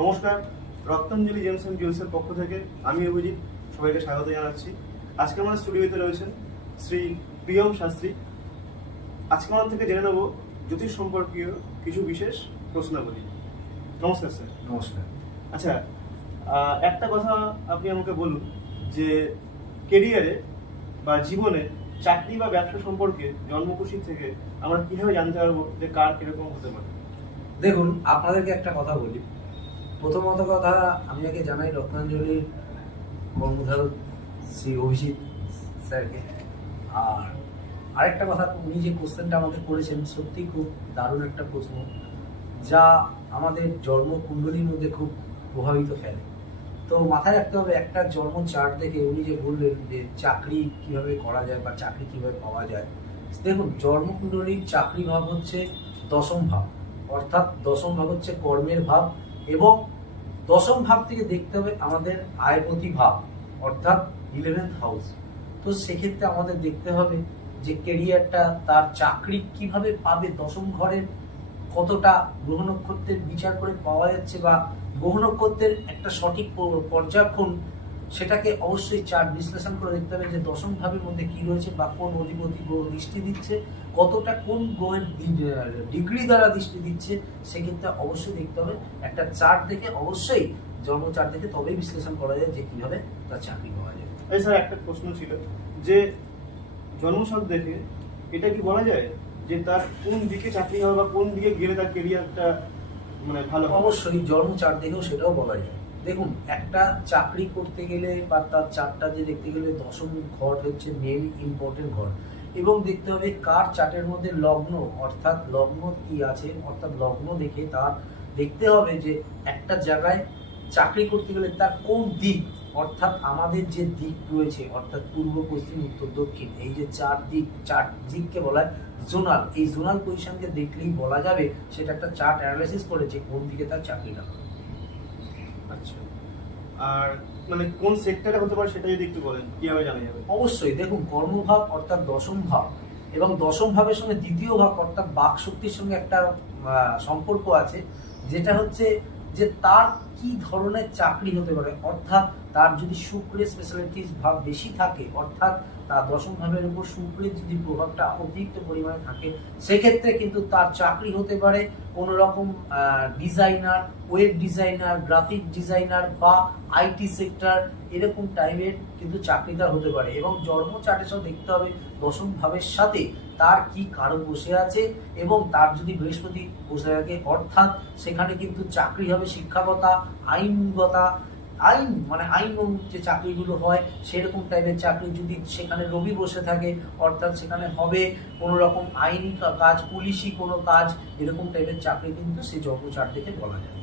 নমস্কার, রক্তাঞ্জলি James and জুয়েলসের পক্ষ থেকে আমি অভিজিৎ সবাইকে স্বাগত জানাচ্ছি। আজকে আমাদের স্টুডিওতে রয়েছেন শ্রী প্রিয়ম শাস্ত্রী। আজকে আমাদের থেকে জেনে নেব জ্যোতিষ সম্পর্কীয় কিছু বিশেষ প্রশ্নাবলী। নমস্কার স্যার। নমস্কার। আচ্ছা, একটা কথা আপনি আমাকে বলুন যে কেরিয়ারে বা জীবনে চাকরি বা ব্যবসা সম্পর্কে জন্মকুশি থেকে আমরা কিভাবে জানতে পারবো যে কার কিরকম হতে পারে? দেখুন, আপনাদেরকে একটা কথা বলি। প্রথমত কথা আমি আগে জানাই রত্নাঞ্জলির কর্মধারক শ্রী অভিজিৎ স্যারকে। আর আরেকটা কথা, উনি যে কোশ্চেনটা আমাকে করেছেন সত্যি খুব দারুণ একটা প্রশ্ন, যা আমাদের জন্মকুণ্ডলীর মধ্যে খুব প্রভাবিত ফেলে। তো মাথায় রাখতে হবে, একটা জন্ম চার্ট দেখে উনি যে বললেন যে চাকরি কিভাবে করা যায় বা চাকরি কিভাবে পাওয়া যায়। দেখুন, জন্মকুণ্ডলীর চাকরি ভাব হচ্ছে দশম ভাব, অর্থাৎ দশম ভাব হচ্ছে কর্মের ভাব, এবং দশম ভাব থেকে দেখতে হবে আমাদের আয়পতি ভাব, অর্থাৎ 11th হাউস। তো সেক্ষেত্রে আমাদের দেখতে হবে যে কেরিয়ারটা, তার চাকরি কিভাবে পাবে, দশম ঘরের কতটা গ্রহ নক্ষত্রের বিচার করে পাওয়া যাচ্ছে, বা গ্রহ নক্ষত্রের একটা সঠিক পর্যবেক্ষণ, সেটাকে অবশ্যই চার্ট বিশ্লেষণ করে দেখতে হবে যে দশম ভাবের মধ্যে কি রয়েছে বা কোন অধিপতি গ্রহ দৃষ্টি দিচ্ছে, কতটা কোন গ্রহের ডিগ্রি দ্বারা দৃষ্টি দিচ্ছে। সেক্ষেত্রে অবশ্যই দেখতে হবে, একটা চার্ট দেখে অবশ্যই জন্ম চার্ট দেখে তবেই বিশ্লেষণ করা যায় যে কিভাবে তার চাকরি পাওয়া যায়। এই স্যার, একটা প্রশ্ন ছিল যে জন্মছক দেখে এটা কি বলা যায় যে তার কোন দিকে চাকরি হবে বা কোন দিকে গেলে তার কেরিয়ারটা মানে ভালো হবে? অবশ্যই জন্ম চার্ট দেখেও সেটাও বলা যায়। দেখুন, একটা চাকরি করতে গেলে বা তার চার্টটা যে দেখতে গেলে দশম ঘর হচ্ছে মেন ইম্পর্টেন্ট ঘর, এবং দেখতে হবে কার চার্টের মধ্যে লগ্ন, অর্থাৎ লগ্ন কি আছে, অর্থাৎ লগ্ন দেখে তার দেখতে হবে যে একটা জায়গায় চাকরি করতে গেলে তার কোন দিক, অর্থাৎ আমাদের যে দিক রয়েছে, অর্থাৎ পূর্ব পশ্চিম উত্তর দক্ষিণ, এই যে চার দিককে বলা হয় জোনাল। এই জোনাল পজিশনকে দেখলেই বলা যাবে সেটা একটা চার্ট অ্যানালাইসিস করে যে কোন দিকে তার চাকরিটা হবে। আচ্ছা, আর মানে কোন সেক্টরে হতে পারে সেটা যদি একটু বলেন, কিভাবে জানা যাবে? অবশ্যই দেখুন, কর্মভাব অর্থাৎ দশম ভাব এবং দশম ভাবের সঙ্গে দ্বিতীয় ভাব অর্থাৎ বাক শক্তির সঙ্গে একটা সম্পর্ক আছে, যেটা হচ্ছে যে তার কি ধরনের চাকরি হতে পারে। অর্থাৎ তার যদি শুক্রের স্পেশালিটিস ভাব বেশি থাকে, অর্থাৎ তার দশম ভাবের উপর শুক্রের যদি প্রভাবটা অতিরিক্ত পরিমাণে থাকে, সেক্ষেত্রে কিন্তু তার চাকরি হতে পারে কোনো রকম designer, web designer, graphic designer বা আইটি সেক্টর, এরকম টাইপের কিন্তু চাকরিদার হতে পারে। এবং জন্ম চার্টের সঙ্গে দেখতে হবে দশম ভাবের সাথে তার কি কারণ বসে আছে, এবং তার যদি বৃহস্পতি বসে থাকে, অর্থাৎ সেখানে কিন্তু চাকরি হবে শিক্ষাগতা, আইনগতা, আইন যে চাকরিগুলো হয় সেরকম টাইপের চাকরি। যদি সেখানে রবি বসে থাকে, অর্থাৎ সেখানে হবে কোনো রকম আইনি কাজ, পুলিশি কোনো কাজ, এরকম টাইপের চাকরি কিন্তু সেই জন্ম চার্ট দেখে বলা যায়।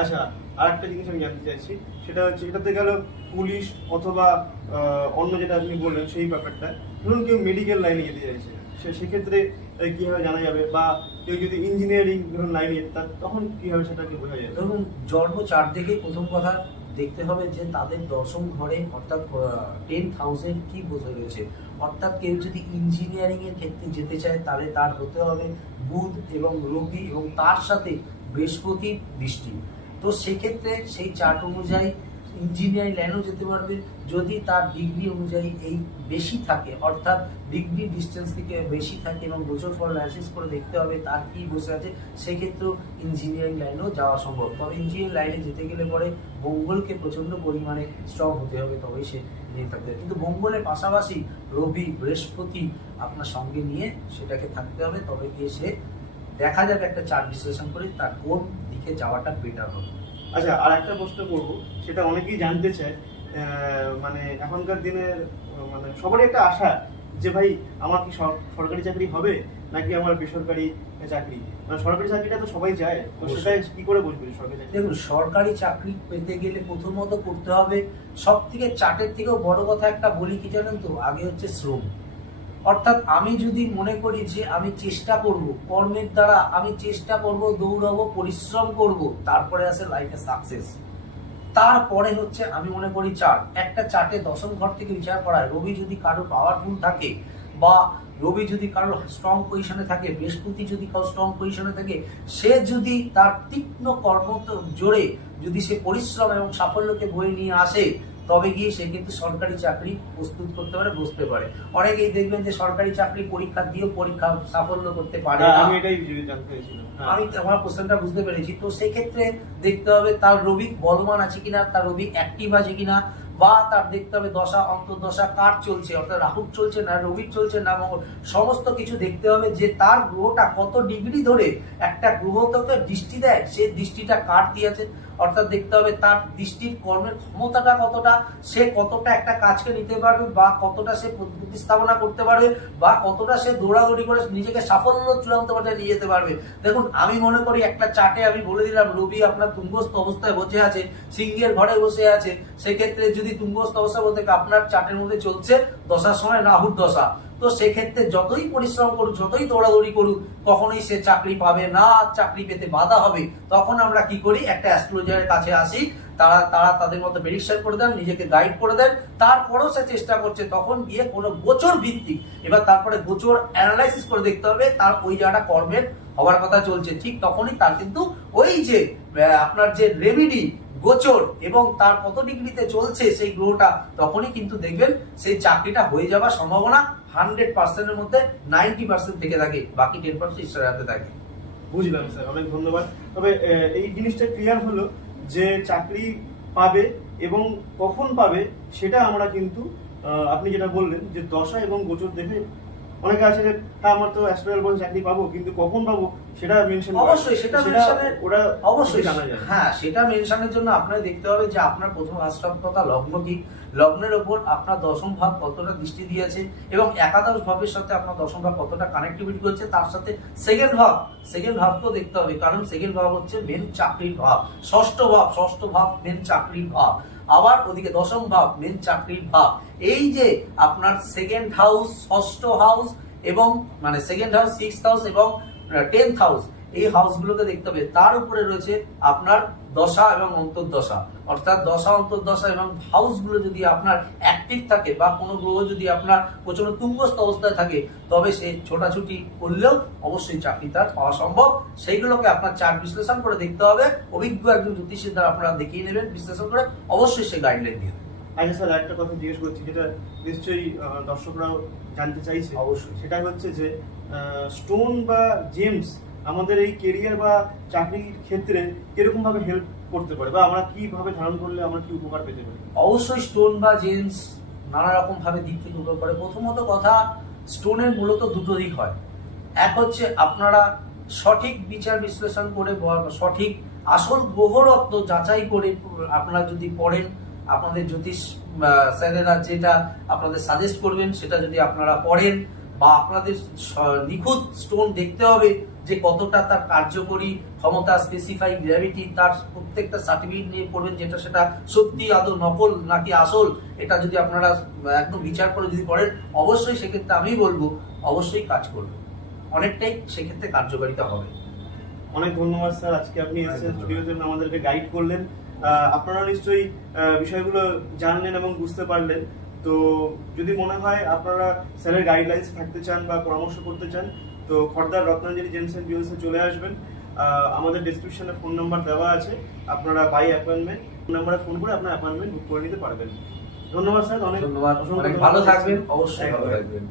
আচ্ছা, আর একটা জিনিস আমি জানতে চাইছি, সেটা হচ্ছে এটাতে গেল পুলিশ অথবা অন্য যেটা আপনি বললেন সেই ব্যাপারটা। ধরুন কেউ মেডিকেল লাইনে যেতে চাইছে, সেক্ষেত্রে কিভাবে জানা যাবে? বা কেউ যদি ইঞ্জিনিয়ারিং ধরুন লাইনে যেতে, তখন কিভাবে সেটাকে বোঝা যাবে? ধরুন, জন্ম চার্ট দেখে প্রথম কথা দেখতে হবে যে তাদের দশম ঘরে অর্থাৎ 10th হাউসের কি বসে রয়েছে। অর্থাৎ কেউ যদি ইঞ্জিনিয়ারিং এর ক্ষেত্রে যেতে চায়, তাহলে তার হতে হবে বুধ এবং রবি এবং তার সাথে বৃহস্পতির দৃষ্টি। তো সেক্ষেত্রে সেই চার্ট অনুযায়ী ইঞ্জিনিয়ারিং লাইনেও যেতে পারবে, যদি তার ডিগ্রি অনুযায়ী এই বেশি থাকে, অর্থাৎ ডিগ্রি ডিস্টেন্স থেকে বেশি থাকে এবং বছর ফল অ্যানালাইসিস করে দেখতে হবে তার কি বসে আছে, সেক্ষেত্রেও ইঞ্জিনিয়ারিং লাইনেও যাওয়া সম্ভব। তবে ইঞ্জিনিয়ারিং লাইনে যেতে গেলে পরে মঙ্গলকে প্রচণ্ড পরিমাণে স্ট্রং হতে হবে, তবেই সে নিয়ে থাকতে হবে। কিন্তু মঙ্গলের পাশাপাশি রবি, বৃহস্পতি আপনার সঙ্গে নিয়ে সেটাকে থাকতে হবে, তবে গিয়ে সে দেখা যাবে একটা চার্ট বিশ্লেষণ করে তার কোন দিকে যাওয়াটা বেটার হবে। আচ্ছা, আর একটা প্রশ্ন করবো, সেটা অনেকেই জানতে চায়। মানে এখনকার দিনের মানে সবারই একটা আশা যে ভাই আমার কি সরকারি চাকরি হবে নাকি আমার বেসরকারি চাকরি। মানে সরকারি চাকরিটা তো সবাই চায়, তো সেটাই কি করে বুঝবে সরকারি চাকরি? দেখুন, সরকারি চাকরি পেতে গেলে প্রথমত করতে হবে, সব থেকে চার্টের থেকেও বড় কথা একটা বলি কি জানেন তো, আগে হচ্ছে শ্রম। অর্থাৎ আমি যদি মনে করি যে আমি চেষ্টা করব, কর্মের দ্বারা আমি চেষ্টা করব, দৌড়াবো, পরিশ্রম করব, তারপরে আসে লাইফে সাকসেস। তারপরে হচ্ছে আমি মনে করি চার্ট, একটা চার্টে দশম ঘর থেকে বিচার করা, রবি যদি কারো পাওয়ারফুল থাকে বা রবি যদি কারো স্ট্রং পজিশনে থাকে, বৃহস্পতি যদি কারো স্ট্রং পজিশনে থাকে, সে যদি তার তীক্ষ্ণ কর্ম জোরে যদি সে পরিশ্রম এবং সাফল্যকে বয়ে নিয়ে আসে, তবে গিয়ে সে কিন্তু সরকারি চাকরি প্রস্তুত করতে পারে, বসতে পারে। অনেকেই দেখবেন যে সরকারি চাকরি পরীক্ষা দিয়েও পরীক্ষা সাফল্য করতে পারে না। আমি এটাই জানতে চাইছিলাম। আমি আমার কোশ্চেনটা বুঝতে পেরেছি। তো সেই ক্ষেত্রে দেখতে হবে তার রবি বলবান আছে কিনা, তার রবি অ্যাক্টিভ আছে কিনা, বা তার দেখতে হবে দশা অন্তর্দশা কার চলছে, অর্থাৎ রাহুর চলছে না রবির চলছে না, সমস্ত কিছু দেখতে হবে যে তার গ্রহটা কত ডিগ্রি ধরে একটা গ্রহ থেকে দৃষ্টি দেয়, সে দৃষ্টিটা কার দিয়েছে। অর্থাৎ দেখতে হবে তার দৃষ্টির কর্মের ক্ষমতাটা কতটা, সে কতটা একটা কাজকে নিতে পারবে, বা কতটা সে প্রতিস্থাপনা করতে পারবে, বা কতটা সে দৌড়াদৌড়ি করে নিজেকে সাফল্য চূড়ান্ত পর্যায়ে নিয়ে যেতে পারবে। দেখুন, আমি মনে করি একটা চার্টে আমি বলে দিলাম রবি আপনার তুঙ্গস্থ অবস্থায় বসে আছে, সিংহের ঘরে বসে আছে, সেক্ষেত্রে যদি তুঙ্গস্থ অবস্থা বলতে আপনার চার্টের মধ্যে চলছে দশার সময় রাহুর দশা, তো সেক্ষেত্রে যতই পরিশ্রম করুক, যতই দৌড়াদৌড়ি করুক, কখনোই সে চাকরি পাবে না, চাকরি পেতে বাধা হবে। তখন আমরা কি করি, একটা অ্যাস্ট্রোলজারের কাছে আসি, তারা তাদের মতো প্রেডিকশন করে দেন, নিজেকে গাইড করে দেন, তারপরেও সে চেষ্টা করছে, তখন গিয়ে কোনো গোচর ভিত্তিক এবার তারপরে গোচর অ্যানালাইসিস করে দেখতে হবে তার ওই জায়গাটা কর্মের হওয়ার কথা চলছে, ঠিক তখনই তার কিন্তু ওই যে আপনার যে রেমেডি গোচর এবং তার কত ডিগ্রিতে চলছে সেই গ্রহটা, তখনই কিন্তু দেখবেন সেই চাকরিটা হয়ে যাওয়ার সম্ভাবনা 100%-এর মধ্যে 90% থেকে থাকে, বাকি 10% ঈশ্বরের হাতে থাকে। বুঝলাম স্যার, অনেক ধন্যবাদ। তবে এই জিনিসটা ক্লিয়ার হলো যে চাকরি পাবে এবং কখন পাবে সেটা আমরা কিন্তু আপনি যেটা বললেন যে দশা এবং গোচর দেখে, অনেকে আছে যে হ্যাঁ আমার তো অ্যাস্ট্রোলজার বলে চাকরি পাবো, কিন্তু কখন পাবো সেটা মেনশন অবশ্যই সেটা মেনশনের ওরা অবশ্যই জানা যায়। হ্যাঁ, সেটা মেনশনের জন্য আপনাকে দেখতে হবে যে আপনার প্রথম রাষ্ট্রপতা লগ্ন কি, লগ্নের ওপর আপনার দশম ভাব কতটা দৃষ্টি দিয়েছে এবং একাদশ ভাবের সাথে আপনার দশম ভাব কতটা কানেক্টিভিটি করছে, তার সাথে সেকেন্ড ভাবকেও দেখতে হবে, কারণ সেকেন্ড ভাব হচ্ছে মেন চাকরির ভাব, ষষ্ঠ ভাব মেন চাকরির ভাব, আবার ওদিকে দশম ভাব মেন চাকরির ভাব। এই যে আপনার সেকেন্ড হাউস, ষষ্ঠ হাউস এবং মানে সেকেন্ড হাউস, সিক্সথ হাউস এবং 10th হাউস, এই হাউসগুলোকে দেখতে হবে। তার উপরে রয়েছে আপনার দশা এবং অন্তর্দশা, অর্থাৎ দশা অন্তর্দশা এবং হাউসগুলো যদি আপনার অ্যাক্টিভ থাকে বা কোনো গ্রহ যদি আপনার প্রচন্ড তুঙ্গস্থ অবস্থায় থাকে, তবে সে ছোটাছুটি করলেও অবশ্যই চাকরি তার পাওয়া সম্ভব। সেইগুলোকে আপনার চার্ট বিশ্লেষণ করে দেখতে হবে, অভিজ্ঞ একজন জ্যোতিষীর দ্বারা আপনারা দেখিয়ে নেবেন, বিশ্লেষণ করে অবশ্যই সে গাইডলাইন দিয়ে দেবে। আচ্ছা স্যার, একটা কথা জিজ্ঞেস করছি, যেটা নিশ্চয়ই দর্শকরাও জানতে চাইছে। অবশ্যই। সেটা হচ্ছে যে স্টোন বা জেমস আমাদের এই কেরিয়ার বা চাকরির ক্ষেত্রে কিরকম ভাবে হেল্প করতে পারে, বা আমরা কিভাবে ধারণ করলে আমরা কি উপকার পেতে পারি? অবশ্যই স্টোন বা জেমস নানা রকম ভাবে দিক থেকে উপকার করে। প্রথমত কথা, স্টোনের মূলত দুটো দিক হয়। এক হচ্ছে আপনারা সঠিক বিচার বিশ্লেষণ করে সঠিক আসল গ্রহরত্ন যাচাই করে আপনারা যদি পড়েন, আপনাদের জ্যোতিষ স্যারেরা যেটা আপনাদের সাজেস্ট করবেন সেটা যদি আপনারা পড়েন, বা আপনাদের নিখুঁত স্টোন দেখতে হবে যে কতটা তার কার্যকরী ক্ষমতা, স্পেসিফাই গ্র্যাভিটি, তার প্রত্যেকটা সার্টিফিকেট নিয়ে পড়বেন, যেটা সেটা সত্যি আদৌ নকল নাকি আসল, এটা যদি আপনারা একদম বিচার করে যদি পড়েন, অবশ্যই সেক্ষেত্রে আমি বলবো অবশ্যই কাজ করবে, অনেকটাই সেক্ষেত্রে কার্যকারিতা হবে। অনেক ধন্যবাদ স্যার, আজকে আপনি এসেছেন স্টুডিওতে, আমাদেরকে গাইড করলেন। আপনারা নিশ্চয়ই বিষয়গুলো জানলেন এবং বুঝতে পারলেন। তো যদি মনে হয় আপনারা স্যারের গাইডলাইন্স থাকতে চান বা পরামর্শ করতে চান, তো খড়দার রত্নাঞ্জলি জেমস এন্ড জুয়েলার্সে চলে আসবেন। আমাদের ডেসক্রিপশনে ফোন নাম্বার দেওয়া আছে, আপনারা বাই অ্যাপয়েন্টমেন্ট ফোন নাম্বারে ফোন করে আপনার অ্যাপয়েন্টমেন্ট বুক করে নিতে পারবেন। ধন্যবাদ স্যার, অনেক ধন্যবাদ, অনেক ভালো থাকবেন, অবশ্যই ভালো থাকবেন।